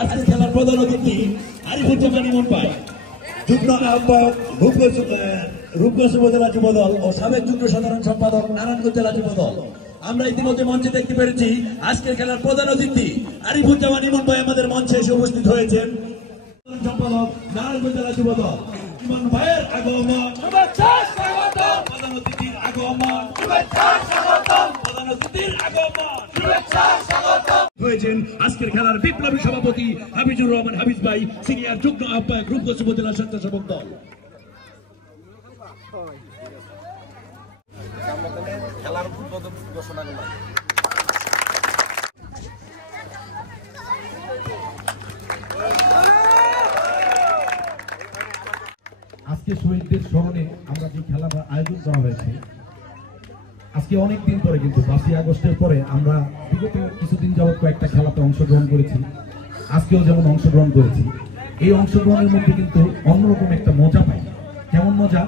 আজকের খেলার প্রধান অতিথি আরিফুজ্জামান ইমন ভাই, যুগ্ম আহ্বায়ক রূপগঞ্জ উপজেলা যুবদল ও সাবেক যুগ্ম সাধারণ সম্পাদক নারায়ণগঞ্জ জেলা যুবদল। আমরা ইতিমধ্যে মঞ্চে দেখতে পেরেছি আজকের খেলার প্রধান অতিথি আরিফুজ্জামান ইমন ভাই আমাদের মঞ্চে এসে উপস্থিত হয়েছেন। সম্পাদক নারায়ণগঞ্জ জেলা যুবদল ইমন ভাইয়ের আগমন, শুভেচ্ছা স্বাগতম। প্রধান অতিথির আগমন, শুভেচ্ছা স্বাগতম। প্রধান অতিথির আগমন, শুভেচ্ছা স্বাগতম। হয়েছেন আজকের খেলার বিপ্লবী সভাপতি হাফিজুর রহমান হাফিজ ভাই, সিনিয়র যুগ্ম আহ্বায়ক রূপগঞ্জ উপজেলা স্বেচ্ছাসেবক দল। খেলার উদ্বোধন ঘোষণা করলাম। আজকে শহীদদের স্মরণে আমরা যে খেলার আয়োজন করা হয়েছে, আজকে অনেকদিন পরে কিন্তু 5ই আগস্টের পরে আমরা বিগত কিছুদিন যাবৎ কয়েকটা খেলাতে অংশগ্রহণ করেছি, আজকেও যেমন অংশগ্রহণ করেছি। এই অংশগ্রহণের মধ্যে কিন্তু অন্যরকম একটা মজা পাই। কেমন মজা?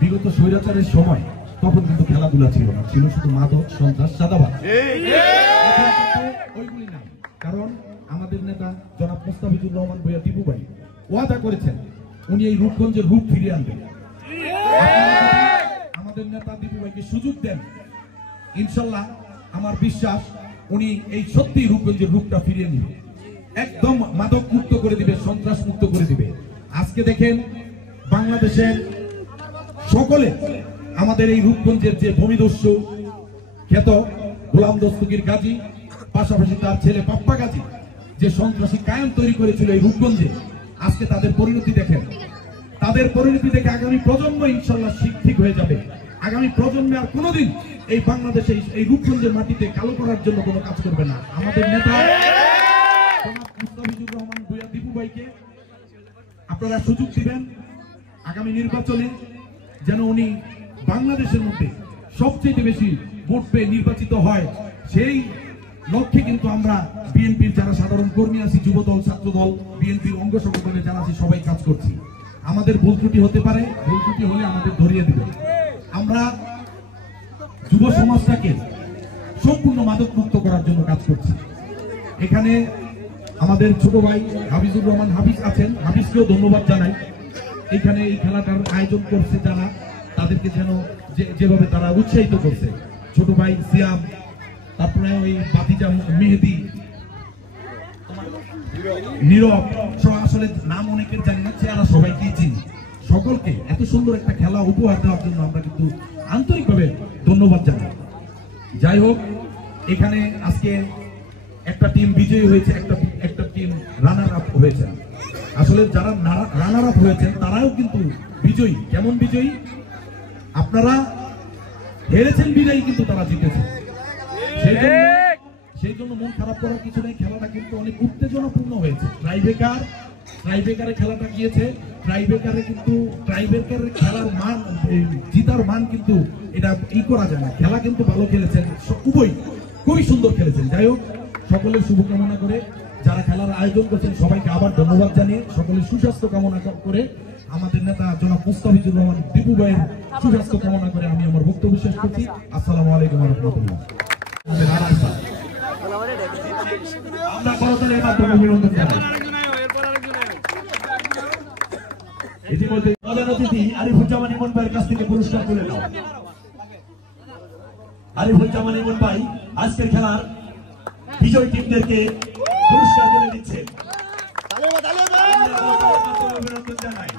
বিগত স্বৈরাচারের সময় তখন কিন্তু খেলাধুলা ছিল না, ছিল শুধু মাদক, সন্ত্রাস, চাঁদাবাজ। ওইগুলি নাই, কারণ আমাদের নেতা জনাব মোস্তাফিজুর রহমান ভূঁইয়া টিপু ভাই ওয়াদা করেছেন উনি এই রূপগঞ্জের রূপ ফিরিয়ে আনবেন। আমাদের নেতা টিপু ভাইকে সুযোগ দেন, ইনশাল্লাহ আমার বিশ্বাস উনি এই সত্যি রূপগঞ্জের রূপটা ফিরিয়ে নেবে, একদম মাদক মুক্ত করে দিবে, সন্ত্রাস মুক্ত করে দিবে। আজকে দেখেন বাংলাদেশের সকলে আমাদের এই রূপগঞ্জের যে ভূমিদস্যু খ্যাত গোলাম দস্তগীর গাজী, পাশাপাশি তার ছেলে পাপ্পা গাজী যে সন্ত্রাসী কায়েম তৈরি করেছিল এই রূপগঞ্জে, আজকে তাদের পরিণতি দেখেন। তাদের পরিণতি দেখে আগামী প্রজন্ম ইনশাল্লাহ ঠিক হয়ে যাবে। আগামী প্রজন্মে আর কোনোদিন এই বাংলাদেশে এই রূপগঞ্জের মাটিতে কালো করার জন্য কোনো কাজ করবে না। আমাদের নেতা মুস্তাফিজুর রহমান ভূঁইয়া টিপু ভাইকে আপনারা সুযোগ দিবেন আগামী নির্বাচনে, যেন উনি বাংলাদেশের মধ্যে সবচেয়ে বেশি ভোট পেয়ে নির্বাচিত হয়। সেই লক্ষ্যে কিন্তু আমরা বিএনপির যারা সাধারণ কর্মী আছি, যুবদল, ছাত্রদল, বিএনপির অঙ্গ সংগঠনে যারা আছি সবাই কাজ করছি। আমাদের ভুল ত্রুটি হতে পারে, ভুল ত্রুটি হলে আমাদের ধরিয়ে দিবে। আমরা যুব সমাজটাকে সম্পূর্ণ মাদক মুক্ত করার জন্য কাজ করছি। এখানে আমাদের ছোট ভাই হাফিজুর রহমান হাফিজ আছেন, হাফিজকেও ধন্যবাদ জানাই। এখানে এই খেলাটার আয়োজন করছে যারা, তাদেরকে যেন যেভাবে তারা উৎসাহিত করছে, ছোট ভাই সিয়াম, তারপরে ওই বাতিজা মেহেদি, নীরব, আসলে নাম অনেকের জানি না, চেহারা সবাইকে চিনি। সকলকে এত সুন্দর একটা খেলা উপহার দেওয়ার জন্য আমরা কিন্তু আন্তরিকভাবে ধন্যবাদ জানাই। যাই হোক, এখানে আজকে একটা টিম বিজয়ী হয়েছে, একটা টিম রানার আপ হয়েছে। আসলে যারা রানার আপ হয়েছেন তারাও কিন্তু বিজয়ী। কেমন বিজয়ী? আপনারা হেরেছেন বিজয়ী, কিন্তু তারা জিতেছে। সেই জন্য মন খারাপ করার কিছু নেই। খেলাটা কিন্তু অনেক উত্তেজনাপূর্ণ হয়েছে। ট্রাইবেকারে খেলাটা গিয়েছে, ট্রাইবেকারের খেলার মান, জিতার মান কিন্তু এটা করা যায় না। খেলা কিন্তু ভালো খেলেছেন, খুবই সুন্দর খেলেছেন। যাই হোক, সকলের শুভকামনা করে যারা খেলার আয়োজন করছেন সবাইকে আবার ধন্যবাদ জানিয়ে সকলের সুস্বাস্থ্য কামনা করে আমাদের নেতা জনাব মুস্তাফিজুর রহমান টিপু ভাইয়ের সুস্বাস্থ্য কামনা করে আমি আমার বক্তব্য শেষ করছি। আসসালামু আলাইকুম ওয়া রাহমাতুল্লাহ। আমরা করতালের মাধ্যমে অভিনন্দন জানাই। ইতিমধ্যে প্রধান অতিথি আরিফুজ্জামান ইমন ভাইয়ের কাছ থেকে পুরস্কার তুলে নাও। আরিফুজ্জামান ইমন ভাই আজকের খেলার বিজয়ী টিমদেরকে পুরস্কার তুলে দিচ্ছেন। অভিনন্দন জানাই।